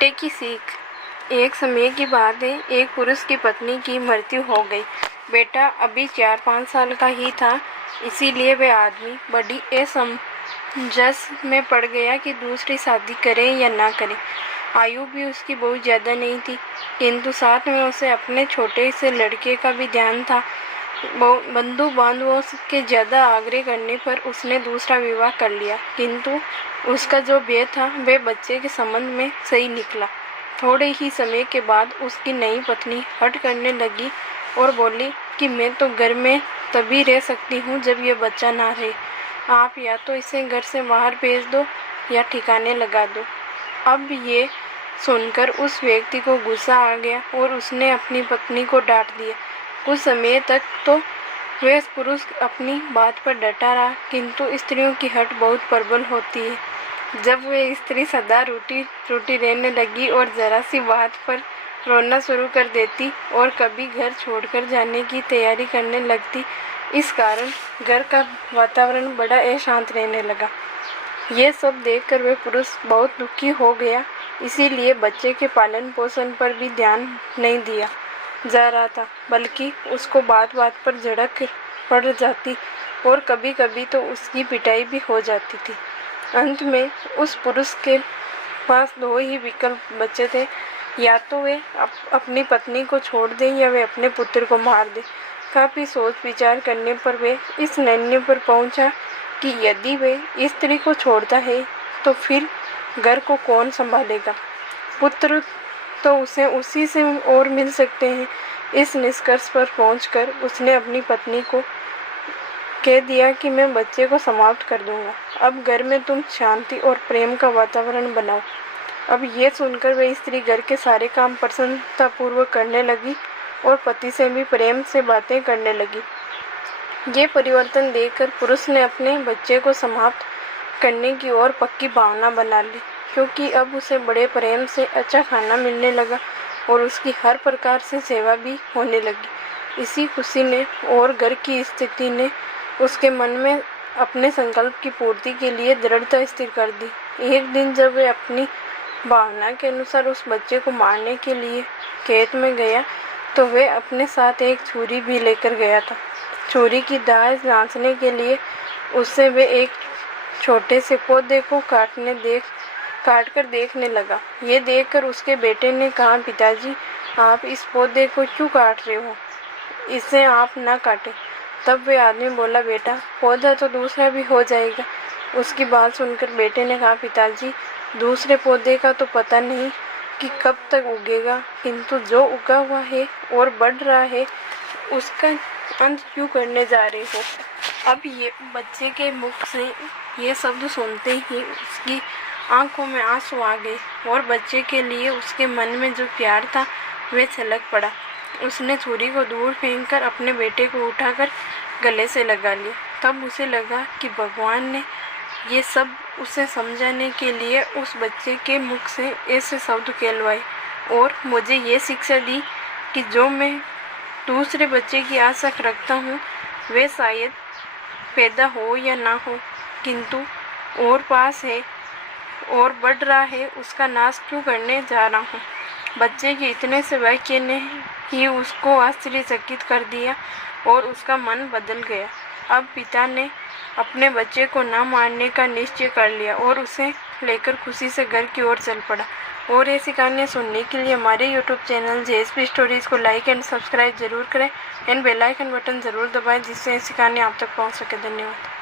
बेटे की सीख। एक समय की बात है, एक पुरुष की पत्नी की मृत्यु हो गई। बेटा अभी 4-5 साल का ही था, इसीलिए वह आदमी बड़ी असमंजस में पड़ गया कि दूसरी शादी करे या ना करे। आयु भी उसकी बहुत ज़्यादा नहीं थी, किंतु साथ में उसे अपने छोटे से लड़के का भी ध्यान था। बंधु बांधवों के ज़्यादा आग्रह करने पर उसने दूसरा विवाह कर लिया, किंतु उसका जो व्यय था वह बच्चे के संबंध में सही निकला। थोड़े ही समय के बाद उसकी नई पत्नी हठ करने लगी और बोली कि मैं तो घर में तभी रह सकती हूँ जब यह बच्चा ना रहे। आप या तो इसे घर से बाहर भेज दो या ठिकाने लगा दो। अब ये सुनकर उस व्यक्ति को गुस्सा आ गया और उसने अपनी पत्नी को डांट दिया। कुछ समय तक तो वह पुरुष अपनी बात पर डटा रहा, किंतु स्त्रियों की हठ बहुत प्रबल होती है। जब वह स्त्री सदा रूठी रहने लगी और जरा सी बात पर रोना शुरू कर देती और कभी घर छोड़कर जाने की तैयारी करने लगती, इस कारण घर का वातावरण बड़ा अशांत रहने लगा। ये सब देखकर वह पुरुष बहुत दुखी हो गया, इसीलिए बच्चे के पालन पोषण पर भी ध्यान नहीं दिया जा रहा था, बल्कि उसको बात बात पर झड़क पड़ जाती और कभी कभी तो उसकी पिटाई भी हो जाती थी। अंत में उस पुरुष के पास 2 ही विकल्प बचे थे, या तो वे अपनी पत्नी को छोड़ दे या वे अपने पुत्र को मार दे। काफ़ी सोच विचार करने पर वे इस निर्णय पर पहुंचा कि यदि वे स्त्री को छोड़ता है तो फिर घर को कौन संभालेगा, पुत्र तो उसे उसी से और मिल सकते हैं। इस निष्कर्ष पर पहुंचकर उसने अपनी पत्नी को कह दिया कि मैं बच्चे को समाप्त कर दूंगा, अब घर में तुम शांति और प्रेम का वातावरण बनाओ। अब ये सुनकर वह स्त्री घर के सारे काम प्रसन्नतापूर्वक करने लगी और पति से भी प्रेम से बातें करने लगी। ये परिवर्तन देखकर पुरुष ने अपने बच्चे को समाप्त करने की ओर पक्की भावना बना ली, क्योंकि अब उसे बड़े प्रेम से अच्छा खाना मिलने लगा और उसकी हर प्रकार से सेवा भी होने लगी। इसी खुशी ने और घर की स्थिति ने उसके मन में अपने संकल्प की पूर्ति के लिए दृढ़ता स्थिर कर दी। एक दिन जब वह अपनी भावना के अनुसार उस बच्चे को मारने के लिए खेत में गया तो वह अपने साथ एक छुरी भी लेकर गया था। छुरी की धार जांचने के लिए उससे वे एक छोटे से पौधे को काटकर देखने लगा। ये देखकर उसके बेटे ने कहा, पिताजी आप इस पौधे को क्यों काट रहे हो, इसे आप ना काटें। तब वे आदमी बोला, बेटा पौधा तो दूसरा भी हो जाएगा। उसकी बात सुनकर बेटे ने कहा, पिताजी दूसरे पौधे का तो पता नहीं कि कब तक उगेगा, किंतु जो उगा हुआ है और बढ़ रहा है उसका अंत क्यों करने जा रहे हो। अब ये बच्चे के मुख से ये शब्द सुनते ही उसकी आंखों में आंसू आ गए और बच्चे के लिए उसके मन में जो प्यार था वह छलक पड़ा। उसने छुरी को दूर फेंककर अपने बेटे को उठाकर गले से लगा लिया। तब उसे लगा कि भगवान ने ये सब उसे समझाने के लिए उस बच्चे के मुख से ऐसे शब्द कहलवाए और मुझे ये शिक्षा दी कि जो मैं दूसरे बच्चे की आशा रखता हूँ वे शायद पैदा हो या ना हो, किंतु और पास है और बढ़ रहा है, उसका नाश क्यों करने जा रहा हूँ। बच्चे के इतने से वाक्य ने ही उसको आश्चर्यचकित कर दिया और उसका मन बदल गया। अब पिता ने अपने बच्चे को न मारने का निश्चय कर लिया और उसे लेकर खुशी से घर की ओर चल पड़ा। और ऐसी कहानियाँ सुनने के लिए हमारे YouTube चैनल JSP स्टोरीज़ को लाइक एंड सब्सक्राइब जरूर करें एंड बेल आइकन बटन ज़रूर दबाएं, जिससे ऐसी कहानियाँ आप तक पहुँच सके। धन्यवाद।